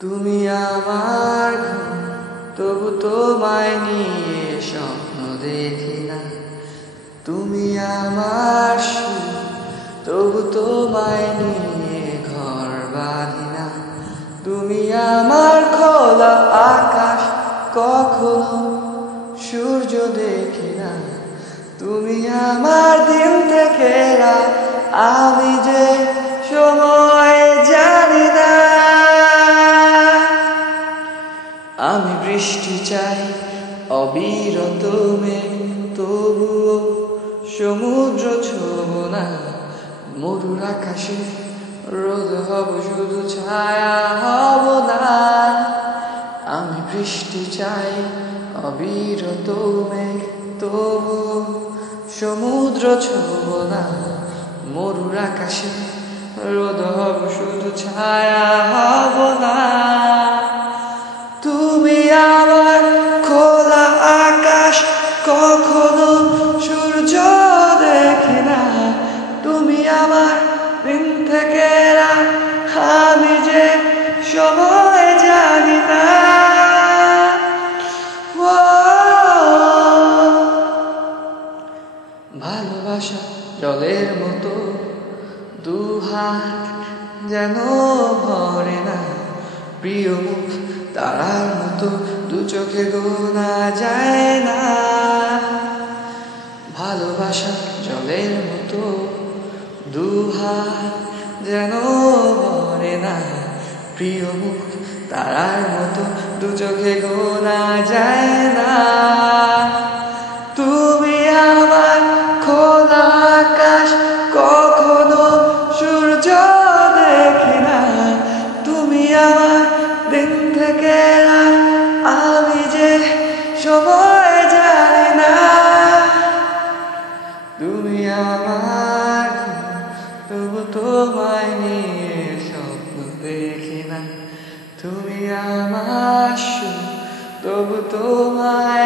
তুমি আমার ঘুম, তবু তোমায় নিয়ে স্বপ্ন দেখি না। তুমি আমার সুর, তবু তোমায় নিয়ে ঘর বাঁধি না। তুমি আমার খোলা আকাশ, কখনো সূর্য দেখি না। তুমি আমার দিন থেকে রাত, আমি যে সময় জানি না। আমি বৃষ্টি চাই অবিরত মেঘ, তবুও সমুদ্র ছোঁব না। মরুর আকাশে রোদ হব, শুধু ছায়া হব না। আমি বৃষ্টি চাই অবিরত মেঘ, তবুও সমুদ্র ছোঁব না। মরুর আকাশে রোদ হব, শুধু ছায়া হব না। তুমি আমার খোলা আকাশ, কখনো সূর্য দেখি না। তুমি আমার দিন থেকে রাত, আমি যে সময় জানি না। ভালোবাসা জলের মতো, দুহাত যেন ভরে না। প্রিয় মুখ তারার মতো, দু চোখে গোনা যায় না। ভালোবাসা জলের মতো, দুহাত যেন ভরে না। প্রিয় মুখ তারার মতো, দু চোখে গোনা যায় না। তুমি আমার খোলা আকাশ, কখনো সূর্য দেখি না। তুমি আমার দিন থেকে রাত, আমি যে সময় জানি না। তুমি আমার ঘুম, তবু তোমায় নিয়ে স্বপ্ন দেখি না। তুমি আমার সুর, তবু তোমায়